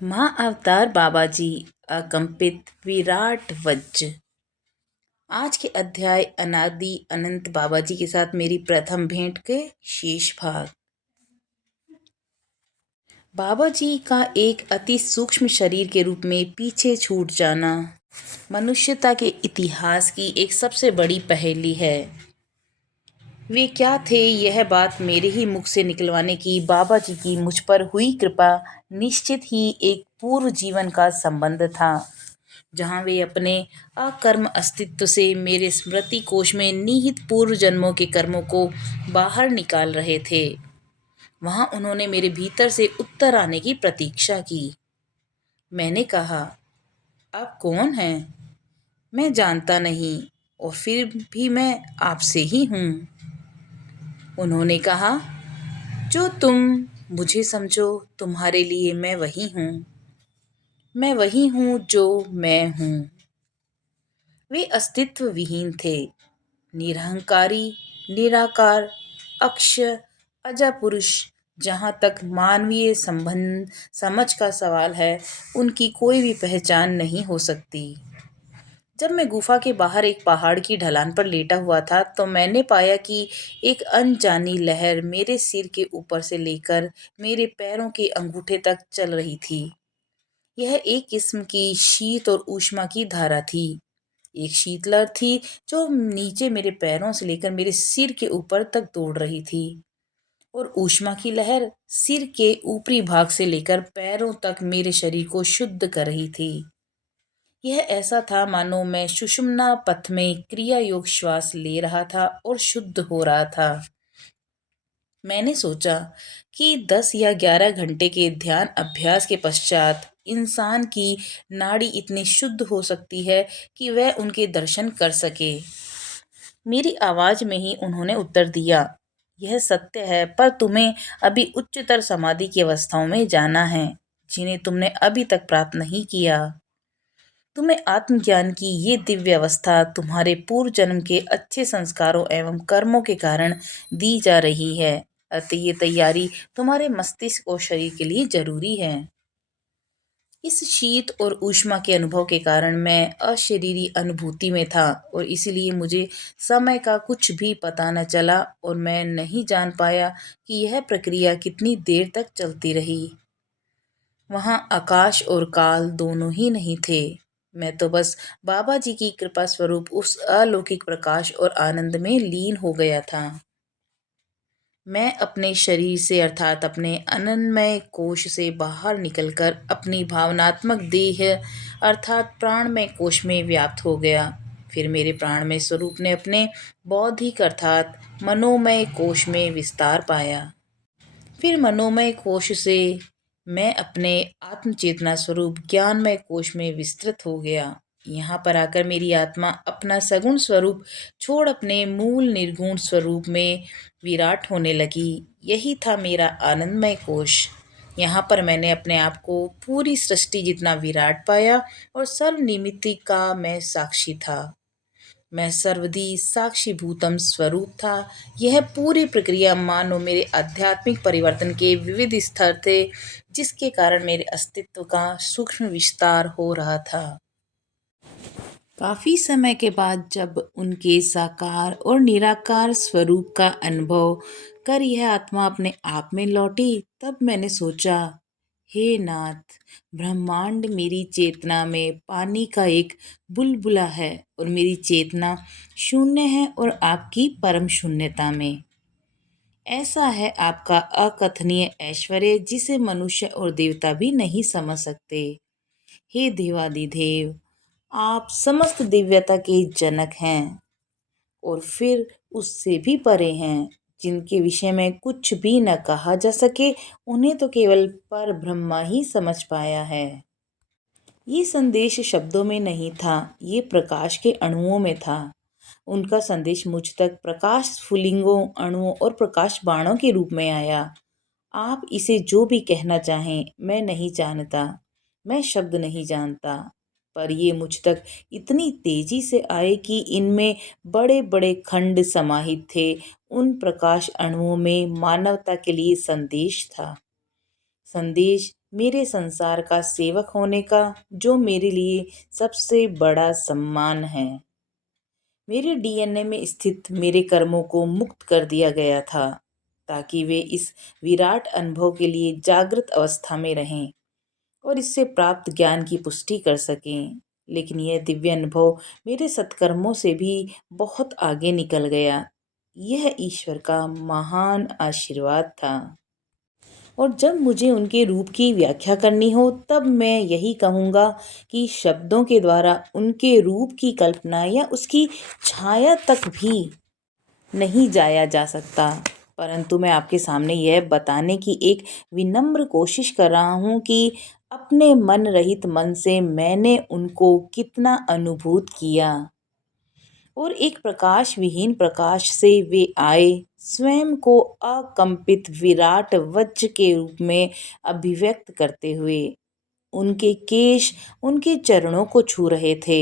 महाअवतार बाबाजी अकंपित विराट वज्र। आज के अध्याय अनादि अनंत बाबाजी के साथ मेरी प्रथम भेंट के शेष भाग। बाबाजी का एक अति सूक्ष्म शरीर के रूप में पीछे छूट जाना मनुष्यता के इतिहास की एक सबसे बड़ी पहेली है। वे क्या थे, यह बात मेरे ही मुख से निकलवाने की बाबाजी की मुझ पर हुई कृपा निश्चित ही एक पूर्व जीवन का संबंध था, जहाँ वे अपने अकर्म अस्तित्व से मेरे स्मृति कोश में निहित पूर्व जन्मों के कर्मों को बाहर निकाल रहे थे। वहाँ उन्होंने मेरे भीतर से उत्तर आने की प्रतीक्षा की। मैंने कहा, आप कौन हैं? मैं जानता नहीं, और फिर भी मैं आपसे ही हूँ। उन्होंने कहा, जो तुम मुझे समझो, तुम्हारे लिए मैं वही हूँ। मैं वही हूँ जो मैं हूँ। वे अस्तित्व विहीन थे, निरहंकारी, निराकार, अक्षय, अजापुरुष। जहाँ तक मानवीय संबंध समझ का सवाल है, उनकी कोई भी पहचान नहीं हो सकती। जब मैं गुफा के बाहर एक पहाड़ की ढलान पर लेटा हुआ था, तो मैंने पाया कि एक अनजानी लहर मेरे सिर के ऊपर से लेकर मेरे पैरों के अंगूठे तक चल रही थी। यह एक किस्म की शीत और ऊष्मा की धारा थी। एक शीतलहर थी जो नीचे मेरे पैरों से लेकर मेरे सिर के ऊपर तक दौड़ रही थी, और ऊष्मा की लहर सिर के ऊपरी भाग से लेकर पैरों तक मेरे शरीर को शुद्ध कर रही थी। यह ऐसा था मानो मैं सुषुम्ना पथ में क्रिया योग श्वास ले रहा था और शुद्ध हो रहा था। मैंने सोचा कि 10 या 11 घंटे के ध्यान अभ्यास के पश्चात इंसान की नाड़ी इतनी शुद्ध हो सकती है कि वह उनके दर्शन कर सके। मेरी आवाज में ही उन्होंने उत्तर दिया, यह सत्य है, पर तुम्हें अभी उच्चतर समाधि की अवस्थाओं में जाना है, जिन्हें तुमने अभी तक प्राप्त नहीं किया। तुम्हें आत्मज्ञान की ये दिव्य अवस्था तुम्हारे पूर्व जन्म के अच्छे संस्कारों एवं कर्मों के कारण दी जा रही है। अतः ये तैयारी तुम्हारे मस्तिष्क और शरीर के लिए जरूरी है। इस शीत और ऊष्मा के अनुभव के कारण मैं अशरीरी अनुभूति में था, और इसीलिए मुझे समय का कुछ भी पता न चला, और मैं नहीं जान पाया कि यह प्रक्रिया कितनी देर तक चलती रही। वहाँ आकाश और काल दोनों ही नहीं थे। मैं तो बस बाबा जी की कृपा स्वरूप उस अलौकिक प्रकाश और आनंद में लीन हो गया था। मैं अपने शरीर से अर्थात अपने अनन्मय कोश से बाहर निकलकर अपनी भावनात्मक देह अर्थात प्राणमय कोश में व्याप्त हो गया। फिर मेरे प्राणमय स्वरूप ने अपने बौद्धिक अर्थात मनोमय कोश में विस्तार पाया। फिर मनोमय कोश से मैं अपने आत्मचेतना स्वरूप ज्ञानमय कोश में विस्तृत हो गया। यहाँ पर आकर मेरी आत्मा अपना सगुण स्वरूप छोड़ अपने मूल निर्गुण स्वरूप में विराट होने लगी। यही था मेरा आनंदमय कोश। यहाँ पर मैंने अपने आप को पूरी सृष्टि जितना विराट पाया, और सर्वनिमित्त का मैं साक्षी था। मैं सर्वदी साक्षीभूतम स्वरूप था। यह पूरी प्रक्रिया मानो मेरे आध्यात्मिक परिवर्तन के विविध स्तर थे, जिसके कारण मेरे अस्तित्व का सूक्ष्म विस्तार हो रहा था। काफी समय के बाद जब उनके साकार और निराकार स्वरूप का अनुभव कर यह आत्मा अपने आप में लौटी, तब मैंने सोचा, हे नाथ, ब्रह्मांड मेरी चेतना में पानी का एक बुलबुला है, और मेरी चेतना शून्य है, और आपकी परम शून्यता में ऐसा है आपका अकथनीय ऐश्वर्य, जिसे मनुष्य और देवता भी नहीं समझ सकते। हे देवादिदेव, आप समस्त दिव्यता के जनक हैं, और फिर उससे भी परे हैं। जिनके विषय में कुछ भी न कहा जा सके, उन्हें तो केवल पर ब्रह्मा ही समझ पाया है। ये संदेश शब्दों में नहीं था, ये प्रकाश के अणुओं में था। उनका संदेश मुझ तक प्रकाश स्फुलिंगों, अणुओं और प्रकाश बाणों के रूप में आया। आप इसे जो भी कहना चाहें, मैं नहीं जानता, मैं शब्द नहीं जानता, पर ये मुझ तक इतनी तेजी से आए कि इनमें बड़े बड़े खंड समाहित थे। उन प्रकाश अणुओं में मानवता के लिए संदेश था। संदेश मेरे संसार का सेवक होने का, जो मेरे लिए सबसे बड़ा सम्मान है। मेरे डीएनए में स्थित मेरे कर्मों को मुक्त कर दिया गया था, ताकि वे इस विराट अनुभव के लिए जागृत अवस्था में रहें और इससे प्राप्त ज्ञान की पुष्टि कर सकें। लेकिन यह दिव्य अनुभव मेरे सत्कर्मों से भी बहुत आगे निकल गया। यह ईश्वर का महान आशीर्वाद था। और जब मुझे उनके रूप की व्याख्या करनी हो, तब मैं यही कहूँगा कि शब्दों के द्वारा उनके रूप की कल्पना या उसकी छाया तक भी नहीं जाया जा सकता। परंतु मैं आपके सामने यह बताने की एक विनम्र कोशिश कर रहा हूँ कि अपने मन रहित मन से मैंने उनको कितना अनुभूत किया। और एक प्रकाश विहीन प्रकाश से वे आए, स्वयं को अकंपित विराट वज्र के रूप में अभिव्यक्त करते हुए। उनके केश उनके चरणों को छू रहे थे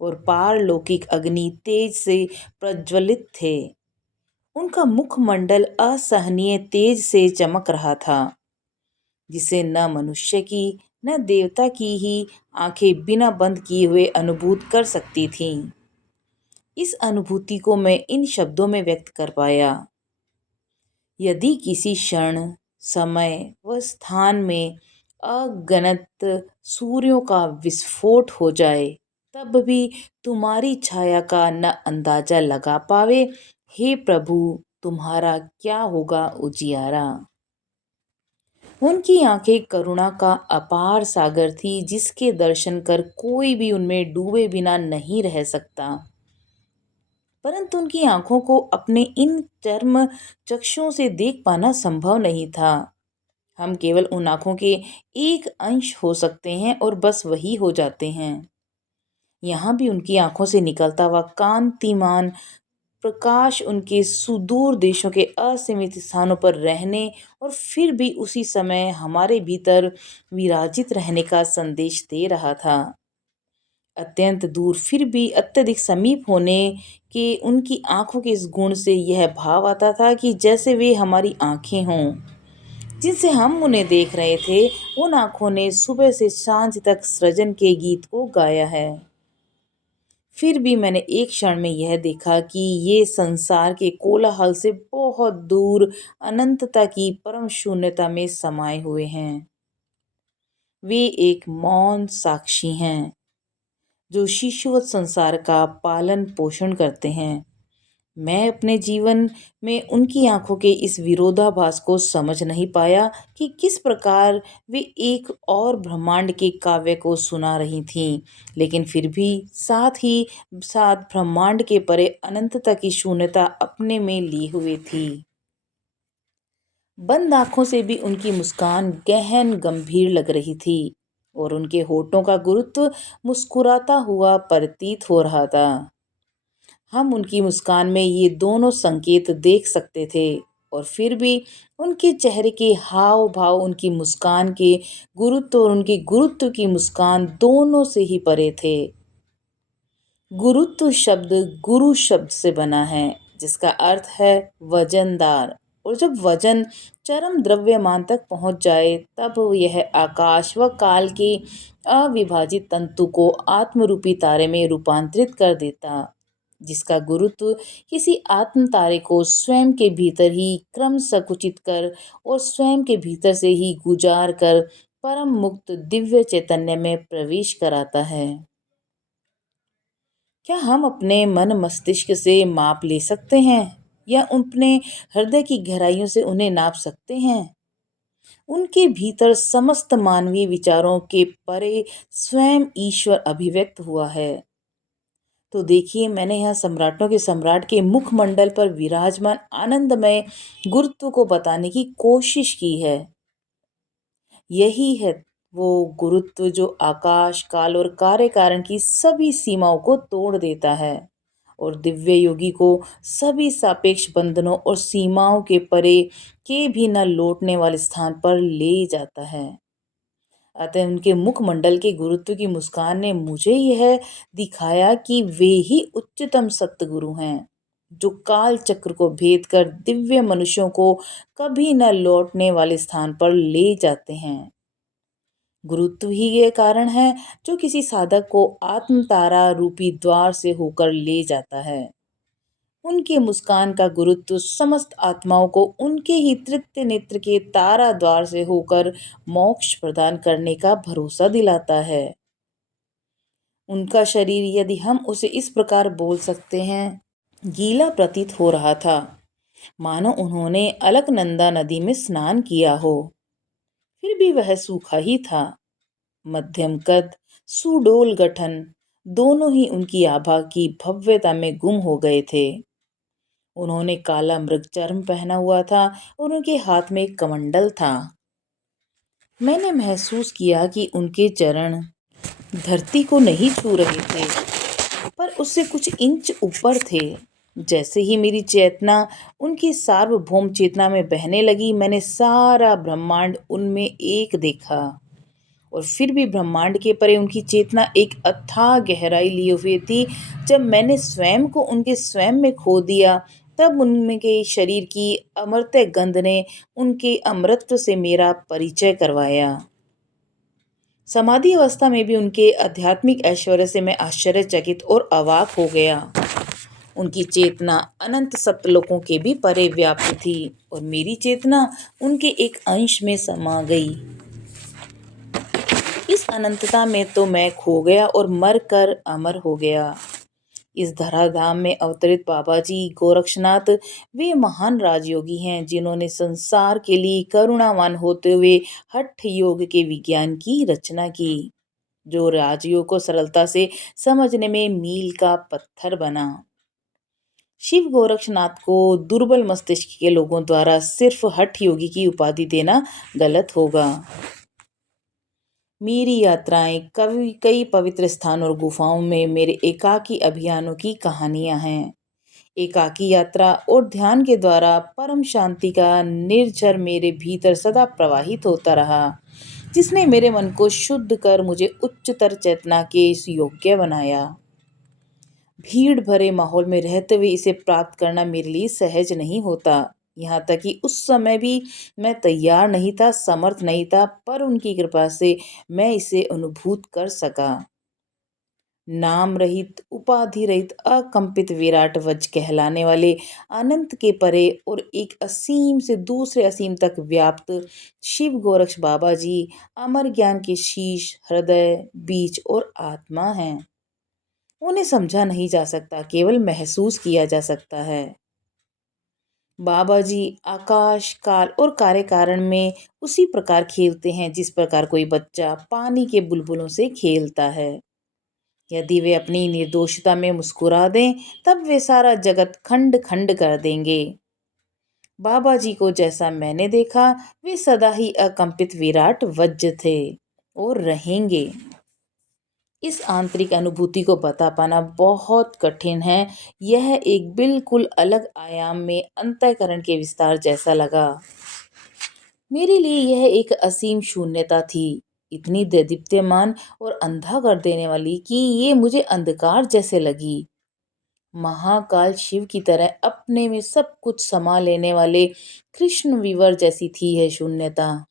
और पारलौकिक अग्नि तेज से प्रज्वलित थे। उनका मुखमंडल असहनीय तेज से चमक रहा था, जिसे न मनुष्य की न देवता की ही आंखें बिना बंद किए हुए अनुभूत कर सकती थीं। इस अनुभूति को मैं इन शब्दों में व्यक्त कर पाया। यदि किसी क्षण, समय व स्थान में अगणित सूर्यों का विस्फोट हो जाए, तब भी तुम्हारी छाया का न अंदाजा लगा पावे, हे प्रभु, तुम्हारा क्या होगा उजियारा। उनकी आंखें करुणा का अपार सागर थी, जिसके दर्शन कर कोई भी उनमें डूबे बिना नहीं रह सकता। परंतु उनकी आंखों को अपने इन चर्म चक्षुओं से देख पाना संभव नहीं था। हम केवल उन आंखों के एक अंश हो सकते हैं और बस वही हो जाते हैं। यहाँ भी उनकी आंखों से निकलता हुआ कांतिमान प्रकाश उनके सुदूर देशों के असीमित स्थानों पर रहने और फिर भी उसी समय हमारे भीतर विराजित रहने का संदेश दे रहा था। अत्यंत दूर फिर भी अत्यधिक समीप होने के उनकी आंखों के इस गुण से यह भाव आता था कि जैसे वे हमारी आंखें हों, जिनसे हम उन्हें देख रहे थे। उन आंखों ने सुबह से सांझ तक सृजन के गीत को गाया है। फिर भी मैंने एक क्षण में यह देखा कि ये संसार के कोलाहल से बहुत दूर अनंतता की परम शून्यता में समाये हुए हैं। वे एक मौन साक्षी हैं, जो शिशुवत संसार का पालन पोषण करते हैं। मैं अपने जीवन में उनकी आंखों के इस विरोधाभास को समझ नहीं पाया कि किस प्रकार वे एक और ब्रह्मांड के काव्य को सुना रही थीं, लेकिन फिर भी साथ ही साथ ब्रह्मांड के परे अनंतता की शून्यता अपने में लिए हुए थी। बंद आंखों से भी उनकी मुस्कान गहन गंभीर लग रही थी और उनके होठों का गुरुत्व मुस्कुराता हुआ प्रतीत हो रहा था। हम उनकी मुस्कान में ये दोनों संकेत देख सकते थे, और फिर भी उनके चेहरे के हाव भाव उनकी मुस्कान के गुरुत्व और उनके गुरुत्व की मुस्कान दोनों से ही परे थे। गुरुत्व शब्द गुरु शब्द से बना है, जिसका अर्थ है वजनदार। और जब वजन चरम द्रव्यमान तक पहुंच जाए, तब यह आकाश व काल के अविभाजित तंतु को आत्मरूपी तारे में रूपांतरित कर देता, जिसका गुरुत्व किसी आत्म तारे को स्वयं के भीतर ही क्रम संकुचित कर और स्वयं के भीतर से ही गुजार कर परम मुक्त दिव्य चैतन्य में प्रवेश कराता है। क्या हम अपने मन मस्तिष्क से माप ले सकते हैं, या अपने हृदय की गहराइयों से उन्हें नाप सकते हैं? उनके भीतर समस्त मानवीय विचारों के परे स्वयं ईश्वर अभिव्यक्त हुआ है। तो देखिए, मैंने यहाँ सम्राटों के सम्राट के मुखमंडल पर विराजमान आनंदमय गुरुत्व को बताने की कोशिश की है। यही है वो गुरुत्व जो आकाश, काल और कार्य कारण की सभी सीमाओं को तोड़ देता है और दिव्य योगी को सभी सापेक्ष बंधनों और सीमाओं के परे के भी न लौटने वाले स्थान पर ले जाता है। अतः उनके मुखमंडल के गुरुत्व की मुस्कान ने मुझे यह दिखाया कि वे ही उच्चतम सतगुरु हैं, जो काल चक्र को भेद कर दिव्य मनुष्यों को कभी न लौटने वाले स्थान पर ले जाते हैं। गुरुत्व ही ये कारण है जो किसी साधक को आत्म तारा रूपी द्वार से होकर ले जाता है। उनके मुस्कान का गुरुत्व समस्त आत्माओं को उनके ही तृतीय नेत्र के तारा द्वार से होकर मोक्ष प्रदान करने का भरोसा दिलाता है। उनका शरीर, यदि हम उसे इस प्रकार बोल सकते हैं, गीला प्रतीत हो रहा था, मानो उन्होंने अलकनंदा नदी में स्नान किया हो। फिर भी वह सूखा ही था। मध्यम कद, सुडौल गठन, दोनों ही उनकी आभा की भव्यता में गुम हो गए थे। उन्होंने काला मृगचर्म पहना हुआ था और उनके हाथ में एक कमंडल था। मैंने महसूस किया कि उनके चरण धरती को नहीं छू रहे थे, पर उससे कुछ इंच ऊपर थे। जैसे ही मेरी चेतना उनकी सार्वभौम चेतना में बहने लगी, मैंने सारा ब्रह्मांड उनमें एक देखा। और फिर भी ब्रह्मांड के परे उनकी चेतना एक अथाह गहराई लिए हुए थी। जब मैंने स्वयं को उनके स्वयं में खो दिया, तब उनके शरीर की अमर्त्य गंध ने उनके अमृतत्व से मेरा परिचय करवाया। समाधि अवस्था में भी उनके आध्यात्मिक ऐश्वर्य से मैं आश्चर्यचकित और अवाक हो गया। उनकी चेतना अनंत सप्तलोकों के भी परे व्याप्त थी और मेरी चेतना उनके एक अंश में समा गई। इस अनंतता में तो मैं खो गया और मर कर अमर हो गया। इस धराधाम में अवतरित बाबा जी गोरक्षनाथ वे महान राजयोगी हैं जिन्होंने संसार के लिए करुणावान होते हुए हठ योग के विज्ञान की रचना की, जो राजयोग को सरलता से समझने में मील का पत्थर बना। शिव गोरक्षनाथ को दुर्बल मस्तिष्क के लोगों द्वारा सिर्फ हठ योगी की उपाधि देना गलत होगा। मेरी यात्राएं कई पवित्र स्थान और गुफाओं में मेरे एकाकी अभियानों की कहानियां हैं। एकाकी यात्रा और ध्यान के द्वारा परम शांति का निर्झर मेरे भीतर सदा प्रवाहित होता रहा, जिसने मेरे मन को शुद्ध कर मुझे उच्चतर चेतना के इस योग्य बनाया। भीड़ भरे माहौल में रहते हुए इसे प्राप्त करना मेरे लिए सहज नहीं होता। यहाँ तक कि उस समय भी मैं तैयार नहीं था, समर्थ नहीं था, पर उनकी कृपा से मैं इसे अनुभूत कर सका। नाम रहित, उपाधि रहित, अकंपित विराट वज्र कहलाने वाले अनंत के परे और एक असीम से दूसरे असीम तक व्याप्त शिव गोरक्ष बाबा जी अमर ज्ञान के शीश, हृदय, बीज और आत्मा हैं। उन्हें समझा नहीं जा सकता, केवल महसूस किया जा सकता है। बाबा जी आकाश, काल और कार्य कारण में उसी प्रकार खेलते हैं जिस प्रकार कोई बच्चा पानी के बुलबुलों से खेलता है। यदि वे अपनी निर्दोषता में मुस्कुरा दें, तब वे सारा जगत खंड खंड कर देंगे। बाबा जी को जैसा मैंने देखा, वे सदा ही अकंपित विराट वज्र थे और रहेंगे। इस आंतरिक अनुभूति को बता पाना बहुत कठिन है। यह एक बिल्कुल अलग आयाम में अंतःकरण के विस्तार जैसा लगा। मेरे लिए यह एक असीम शून्यता थी, इतनी दैदीप्यमान और अंधा कर देने वाली कि ये मुझे अंधकार जैसे लगी। महाकाल शिव की तरह अपने में सब कुछ समा लेने वाले कृष्ण विवर जैसी थी यह शून्यता।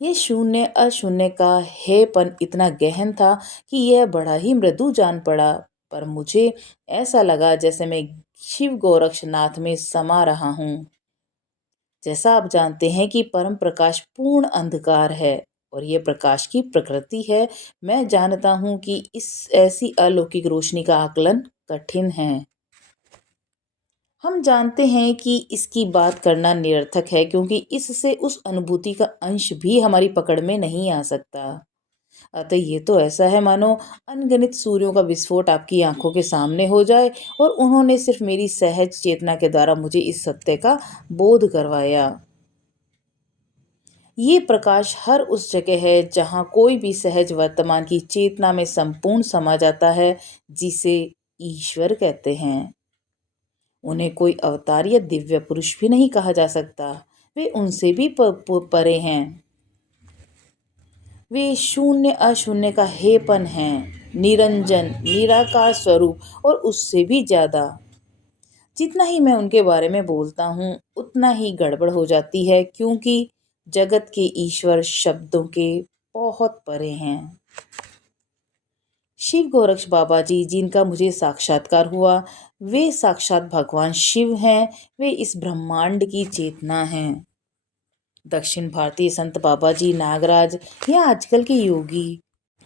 ये शून्य अशून्य का हेपन इतना गहन था कि यह बड़ा ही मृदु जान पड़ा, पर मुझे ऐसा लगा जैसे मैं शिव गोरक्षनाथ में समा रहा हूँ। जैसा आप जानते हैं कि परम प्रकाश पूर्ण अंधकार है और यह प्रकाश की प्रकृति है, मैं जानता हूँ कि इस ऐसी अलौकिक रोशनी का आकलन कठिन है। हम जानते हैं कि इसकी बात करना निरर्थक है, क्योंकि इससे उस अनुभूति का अंश भी हमारी पकड़ में नहीं आ सकता। अतः ये तो ऐसा है मानो अनगिनत सूर्यों का विस्फोट आपकी आंखों के सामने हो जाए और उन्होंने सिर्फ मेरी सहज चेतना के द्वारा मुझे इस सत्य का बोध करवाया। ये प्रकाश हर उस जगह है जहाँ कोई भी सहज वर्तमान की चेतना में संपूर्ण समा जाता है, जिसे ईश्वर कहते हैं। उन्हें कोई अवतार या दिव्य पुरुष भी नहीं कहा जा सकता, वे उनसे भी परे हैं। वे शून्य अशून्य का हेपन हैं, निरंजन निराकार स्वरूप और उससे भी ज्यादा। जितना ही मैं उनके बारे में बोलता हूँ, उतना ही गड़बड़ हो जाती है, क्योंकि जगत के ईश्वर शब्दों के बहुत परे हैं। शिव गोरक्ष बाबा जी जिनका मुझे साक्षात्कार हुआ, वे साक्षात भगवान शिव हैं। वे इस ब्रह्मांड की चेतना हैं। दक्षिण भारतीय संत बाबा जी नागराज या आजकल के योगी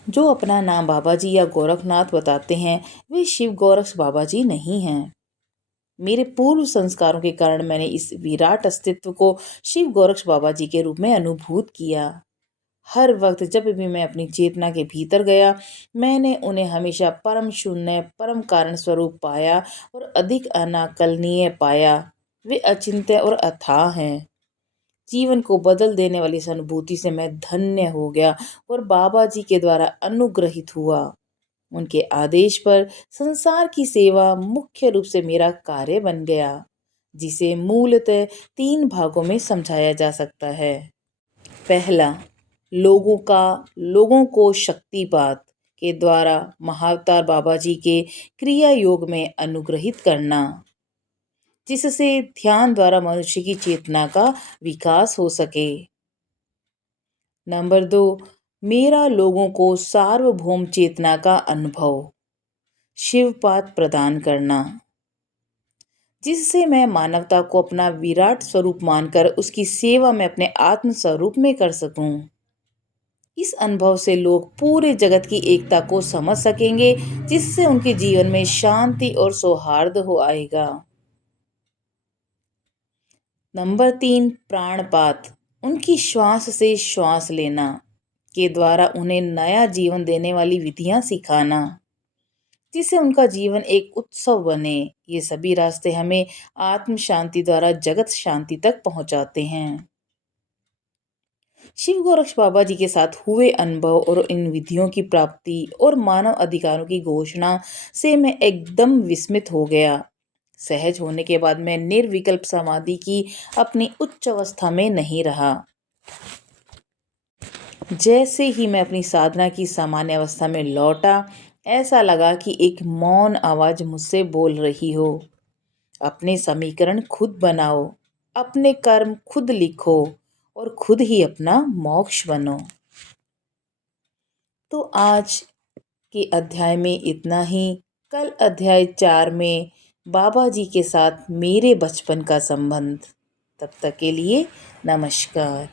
जो अपना नाम बाबा जी या गोरखनाथ बताते हैं, वे शिव गोरक्ष बाबा जी नहीं हैं। मेरे पूर्व संस्कारों के कारण मैंने इस विराट अस्तित्व को शिव गोरक्ष बाबा जी के रूप में अनुभूत किया। हर वक्त जब भी मैं अपनी चेतना के भीतर गया, मैंने उन्हें हमेशा परम शून्य, परम कारण स्वरूप पाया और अधिक अनाकलनीय पाया। वे अचिंत्य और अथाह हैं। जीवन को बदल देने वाली इस अनुभूति से मैं धन्य हो गया और बाबा जी के द्वारा अनुग्रहित हुआ। उनके आदेश पर संसार की सेवा मुख्य रूप से मेरा कार्य बन गया, जिसे मूलतः 3 भागों में समझाया जा सकता है। पहला, लोगों को शक्तिपात के द्वारा महाअवतार बाबा जी के क्रिया योग में अनुग्रहित करना, जिससे ध्यान द्वारा मनुष्य की चेतना का विकास हो सके। नंबर 2, मेरा लोगों को सार्वभौम चेतना का अनुभव, शिवपात प्रदान करना, जिससे मैं मानवता को अपना विराट स्वरूप मानकर उसकी सेवा में अपने आत्म स्वरूप में कर सकूं। इस अनुभव से लोग पूरे जगत की एकता को समझ सकेंगे, जिससे उनके जीवन में शांति और सौहार्द हो आएगा। नंबर 3, प्राणपात, उनकी श्वास से श्वास लेना के द्वारा उन्हें नया जीवन देने वाली विधियां सिखाना, जिससे उनका जीवन एक उत्सव बने। ये सभी रास्ते हमें आत्म शांति द्वारा जगत शांति तक पहुंचाते हैं। शिव गोरक्ष बाबा जी के साथ हुए अनुभव और इन विधियों की प्राप्ति और मानव अधिकारों की घोषणा से मैं एकदम विस्मित हो गया। सहज होने के बाद मैं निर्विकल्प समाधि की अपनी उच्च अवस्था में नहीं रहा। जैसे ही मैं अपनी साधना की सामान्य अवस्था में लौटा, ऐसा लगा कि एक मौन आवाज मुझसे बोल रही हो, अपने समीकरण खुद बनाओ, अपने कर्म खुद लिखो और खुद ही अपना मोक्ष बनो। तो आज के अध्याय में इतना ही। कल अध्याय 4 में बाबा जी के साथ मेरे बचपन का संबंध। तब तक के लिए नमस्कार।